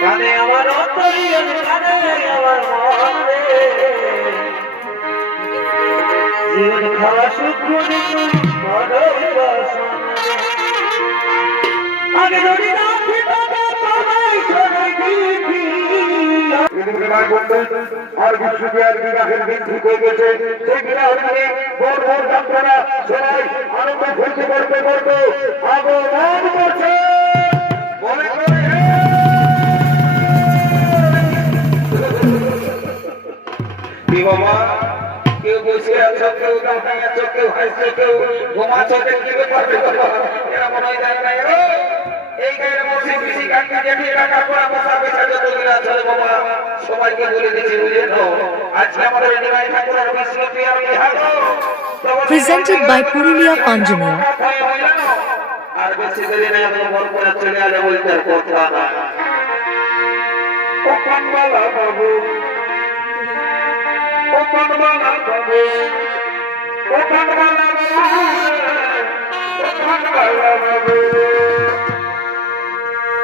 কানে আমার অন্তরিয়ন কানে আমার মন রে। জীবন খাওয়া সুখ বড়ই বসন আগে ধরে তোমায় ছোড়ে দিবি আর বিশ্ববিদ্যালয়ের বিবাহের দিন ঠিক হয়ে গেছে সেই বড় বড় যন্ত্রণা সবাই আনন্দ ফুলতে করতে করতে আগমন করছে মনে করে কেউ বসে আছো কেউ দাঁড়ায় আছো কেউ হাসছে কেউ ঘুমাচ্ছো দেখতে পারবে এরা মনে হয় জানে না এ, বসে বেশি কাকি টাকা পড়া বসা পয়সা যতগুলো বাবা সবাইকে বলে দিচ্ছি বুঝে তো? আজকে আমাদের নিমাই ঠাকুরের বিষ্ণু প্রিয়ার Bihar Presented by Purulia Panjania. আর বেশি দেরি নেই আমাদের মন করে চলে আলে বলতে কথা। না ও বাবু। ও বাবু। ও বাবু। ও বাবু।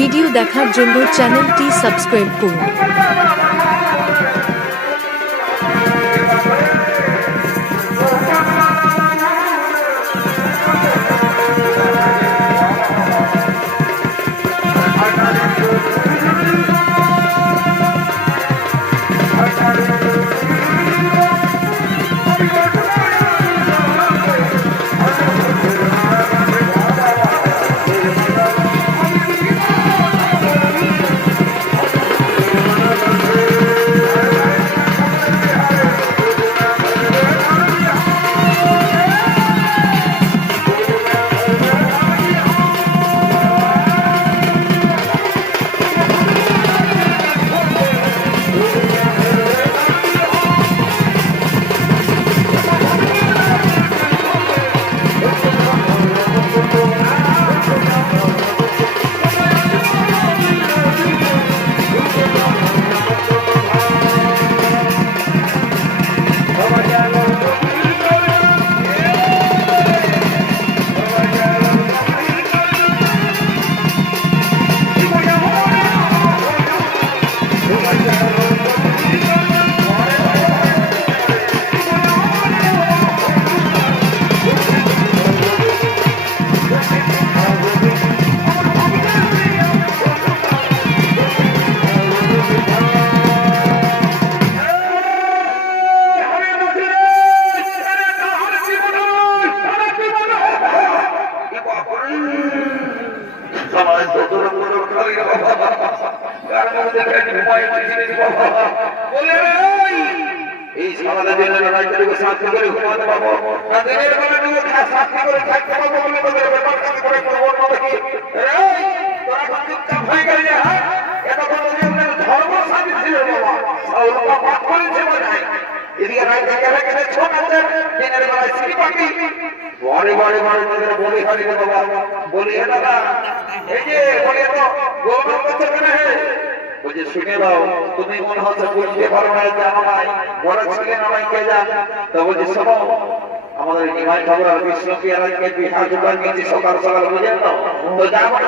ভিডিও দেখার জন্য চ্যানেলটি সাবস্ক্রাইব করুন বাবা বলি হে দাদা, এই যে তো হে? শুনে দাও তুমি মনে হচ্ছে বুঝতে পারো না জানো নাই বড় কে শোনো, আমাদের নিমাই ঠাকুর আর বিষ্ণু পিয়ারাকে বিহার সকাল সকাল, বুঝেন তো? তো যা মনে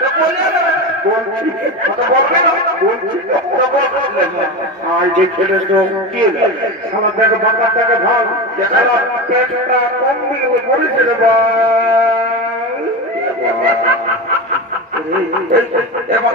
দেখো, হাসছে যে, ছেলে তো কি আমার থেকে বাবার থেকে ভাব দেখাল পেটটা কম মিলবে বলেছিল এমন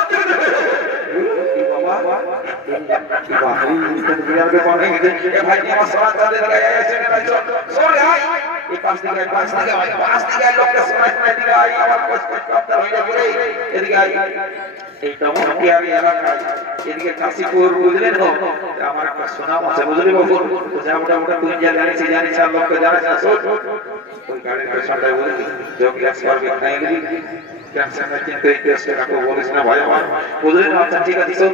এদিকে কাশীপুর বুঝলেন আমার একটা সুনাম আছে বুঝলি বাবু তো যা মোটা মোটা যা জানিস জানিস আর লোককে জানিস না শোন ওই গাড়ির পেছনটায় বলি যোগ গ্যাস করবি গেলি ক্যান্সার কিন্তু এই টেস্টে বলিস না ভাই আমার বুঝলি আচ্ছা ঠিক আছে শোন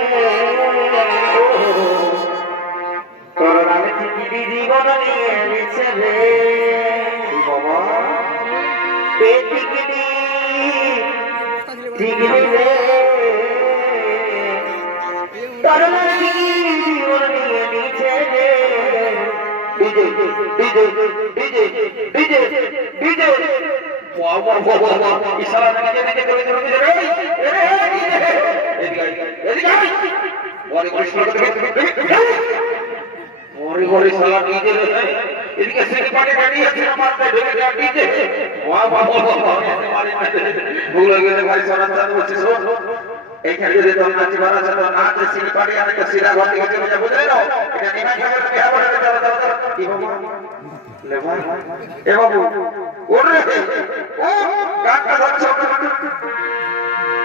জীবন নিয়ে এনেছে রে বাবা এ টিকিরি টিকিরি রে টিকিরি জীবন নিয়ে এনেছে রে DJ DJ DJ DJ DJ বাবা বাবা ইশারা দিকে দিকে করে করে এই এদিকে আয়, এদিকে আয়। ওরে কৃষ্ণ ওরে ওরে সালা ডিজে এদিকে সিটি পাটে গাড়ি আছে আমার যা ডিজে মারি মারি ভুল গেছে ভাই সোনা চাঁদ বলছি, শোন। এইখানে যদি তোর নাচি বার আছে তো নাচ সিটি পাটে অনেক সিধা ঘর দিকে চলে যাব না এটা নিমা খাবার বিয়া যাব যাব যাব কি বাবা এ বাবু, ওরে! ও গানটা ধরছো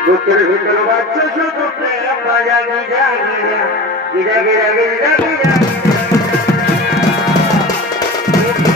লোকের ভিতরে বাচ্চা শুধু প্রেম বাজা গিজা গিজা গিজা গিজা গিজা গিজা বলছে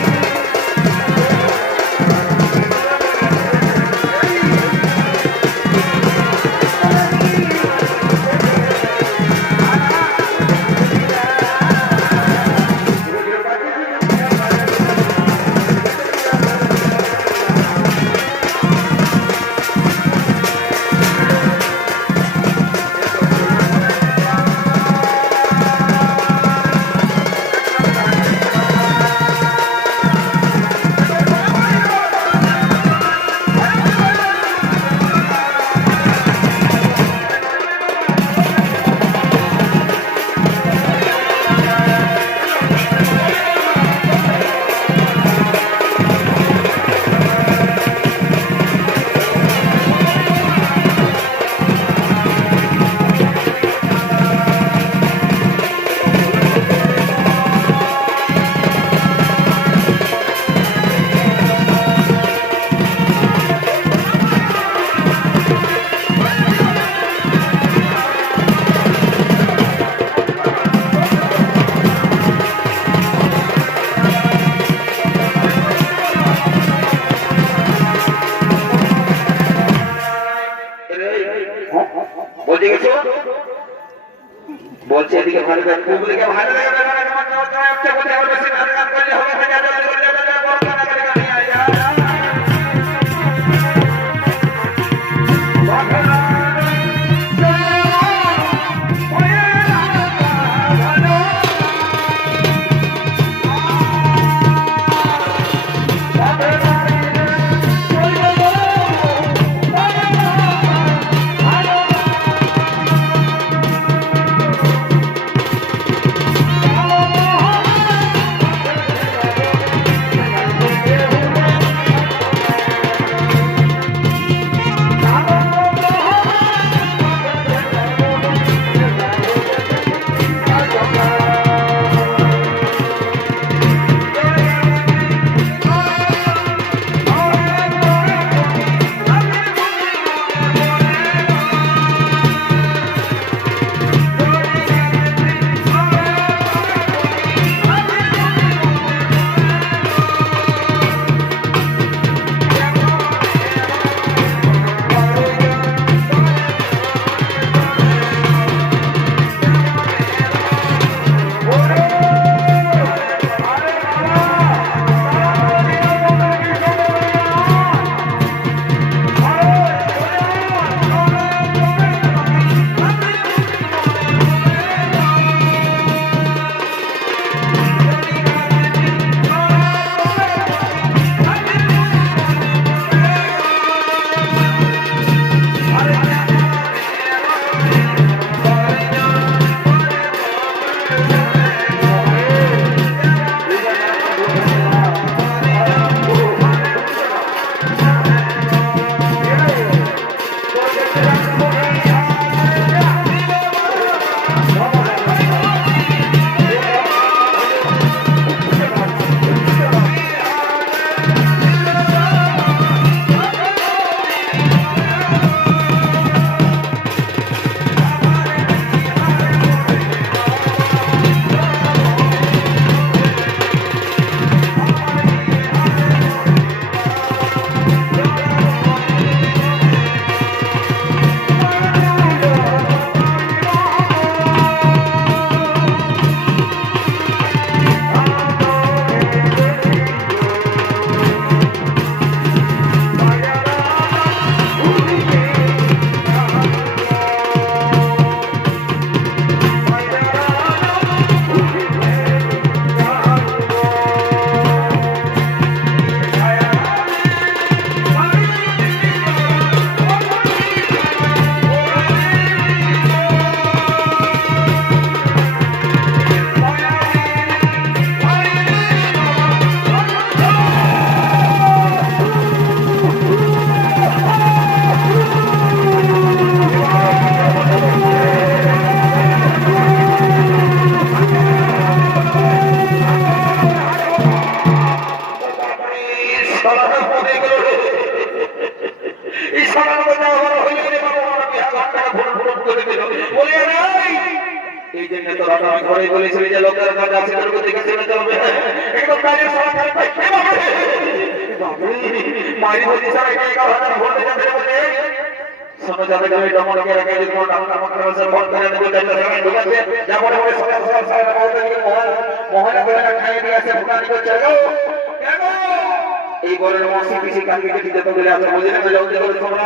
বলছে এদিকে ভালো লাগে পুবলিকে ভালো লাগে আমি ঘরে বলেছিলি যে, লোকের কাজ আছে তোর দেখে চলে চলবে একদম কাজের সময় খারাপ পাই মারি বলছি স্যার এটা এগারো হাজার ভোট দিতে বলে শোনো যাবে যাবে ডমন কে রেখে দিন কোন আমার আমার কাছে ভোট করে দেবো যাতে সবাই ঢুকাতে যা বলে বলে সবাই সবাই সবাই বলতে গিয়ে মোহন মোহন করে খাইয়ে দিয়ে আসে ভুটানি করছে গো কেন? এই বলে তোমরা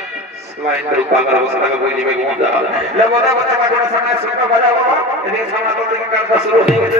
ধরে পাগল অবস্থা লাগা বই দিবে ঘুম যা লে বাবা বাবা বাবা সামনে বাজা বাবা এদিকে সামনে তো দিকে কাজটা শুরু হয়ে গেছে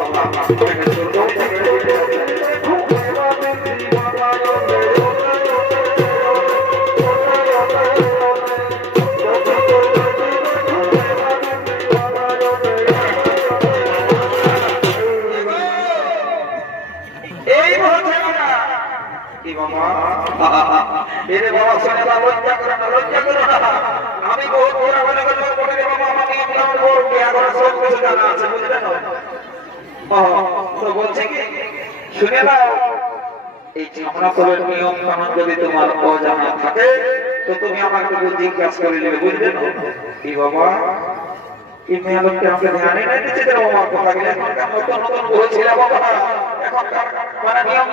যাব এই শুনে নাও। এই চামড়া কলের নিয়ম কানুন যদি তোমার অজানা থাকে, তো তুমি আমাকে জিজ্ঞাসা করে নেবে বুঝলেন কি বাবা? এই মেয়ে লোককে বাবা কথা গেলে এখনকার নতুন নতুন মানে আমি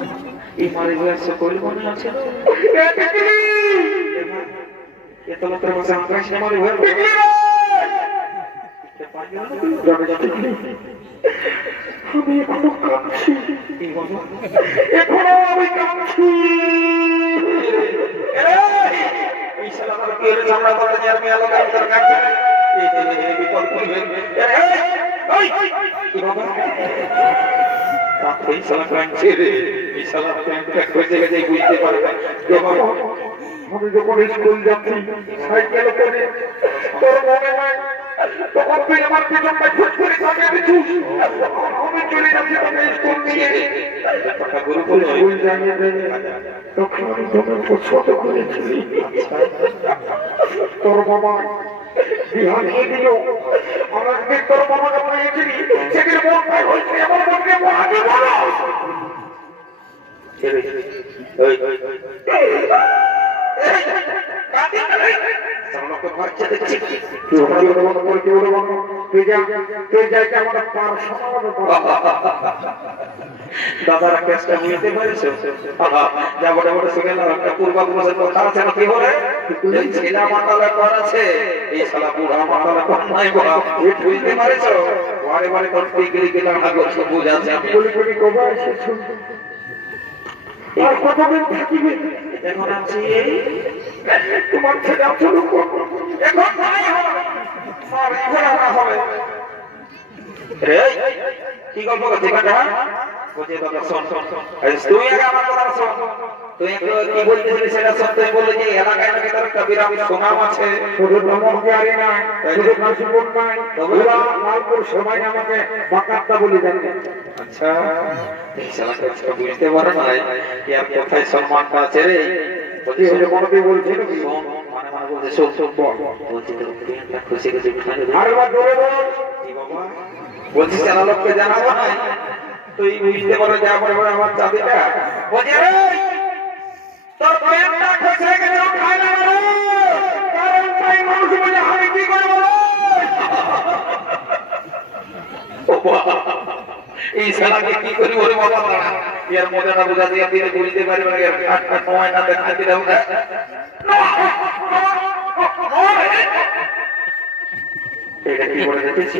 হয়ে মনে আকাশ নামারে হয়ে টিকলি রে! যাবে যাবে আমি এখনও কাঁদছি এখনও আমি কাঁদছি এই শালা কি হলো চামড়া তোলা যার এই এই কাঁদছে রে এই প্যান্টটা খুঁজে গেছে বুঝতে পারবে এ আমি যখন স্কুল যাচ্ছি সাইকেল করে তোর মনে হয় তখন তুই আমার পিছনটা খুঁজ করে তাকে দিচ্ছিস আমি চলে যাচ্ছি তোকে স্কুল নিয়ে স্কুল জানিয়ে দেবে তখন আমি তোকে পছন্দ করেছিলি তোর বাবা বিহার দিল আমার তোর বাবাকে পেয়েছিলি সেদিন মন পাই হয়েছে আমার মনকে মহাকে দাদারা কেসটা বুঝতে পারিস যা বড় বড় শুনে না একটা পূর্বাপুরুষের কথা আছে। কি বলে এই ছেলা মাতালা কর আছে এই শালা বুড়া মাতালা কর নাই এই বুঝতে পারিস বারে বারে তোর ডিগ্রি গেলাম না বুঝাচ্ছে বলি বলি কবে এসেছ আর কতদিন থাকিবে? এখন আছি এই তোমার ছেলে শুরু এখন নাই হবে আর এখন আমার হবে। রে, কি গল্প আমার কথা শোন। তুই একটু কি বলতেছিলি সেটা শোন তুই যে এলাকায় নাকি তোর একটা বিরাট সুনাম আছে? শুধু নমস্কারই নাই শুধু কাশিপুর নাই পুরা লালপুর সবাই আমাকে বাকাত্তা বলে জানে। আচ্ছা এই শালাকে বুঝতে পারে না ইয়ার কোথায় সম্মানটা আছে রে? কি হলো মনে বলছিল কি? মানে মানে বলছে শোন শোন বল। বলছি তো খুশি খুশি মিঠাই দে। আরেকবার জোরে বল। বাবা? বলছি সেনা লোককে জানাব না? তুই বুঝতে পারো যা পরে আমার চাবিটা। বলছি না বলে। বলো এই কি করি বলে বাবা তারা এর না বুঝা দিয়ে দিলে বুঝতে পারবে না এর কাট কাট সময় না দেখা দিলে হবে এটা কি করে দেখেছি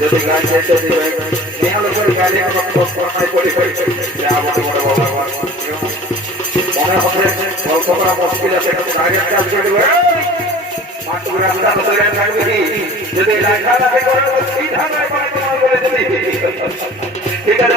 যদি গাছ যেতে দিবে নেহালো করে গাড়ি কোনো পড়ি পড়ি যা বড় বাবা মনে হবে গল্প করা মুশকিল আছে আগের কাজ করে মাত্র রাস্তা ধরে থাকবে কি যদি করে নয় করে বলে দিবি ঠিক আছে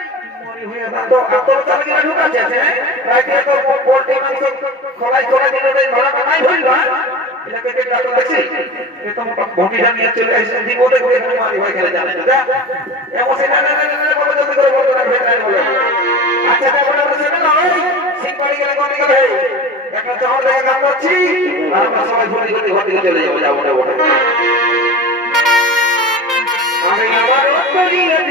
তো তোর কি ঢুকা আছে রাখে তো পোল্ট্রি মাংস খলাই করে দিলে রে ধরা নাই হইল না এটাকে যে ডাক্তার দেখছি এ তো বটিটা নিয়ে চলে আসছে দিব দেখো এখানে মারি হয়ে গেলে জানে না এমন সে না না না না বলে জলদি করে বলতো না ভেতরে বলে আচ্ছা দেখো না বসে না ওই সিং পাড়ি গেলে কোন দিকে একটা শহর থেকে কাম করছি আর আমরা সবাই ঘুরে ঘুরে ঘর দিকে চলে যাব যাব যাব আমি আমার অন্তরীয়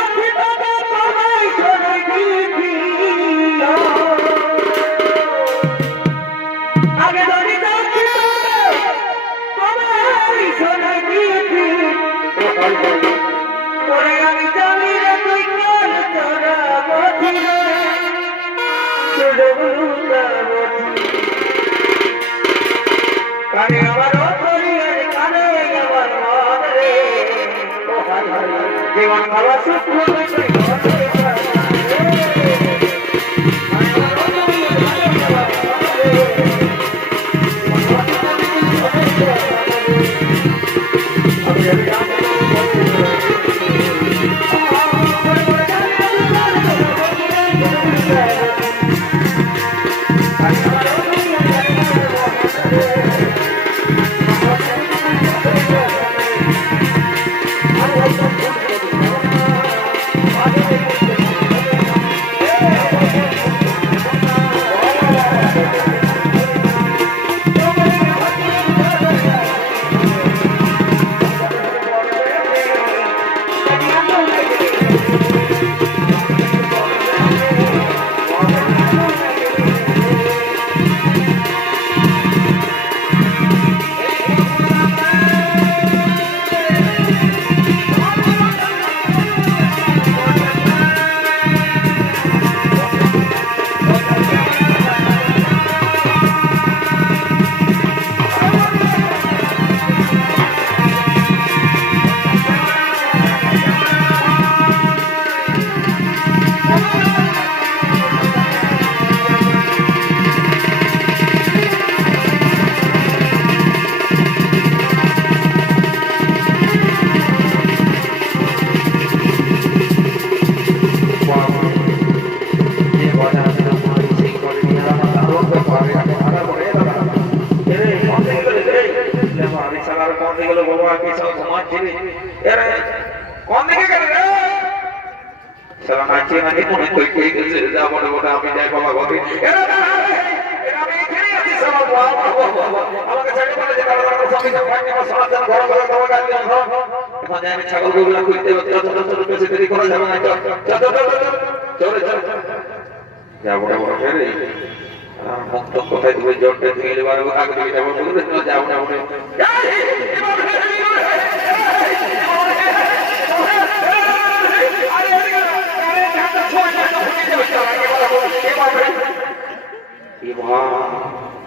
কেন আমার অন্তরিয়ের কানে আমার মন জীবন ভালো সুখ দেরি করা যাবে না যাব রে কোথায় তুমি জোরটা দিয়ে এবার আগে যাব যাব যাব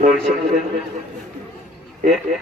Gol çekti. E, e,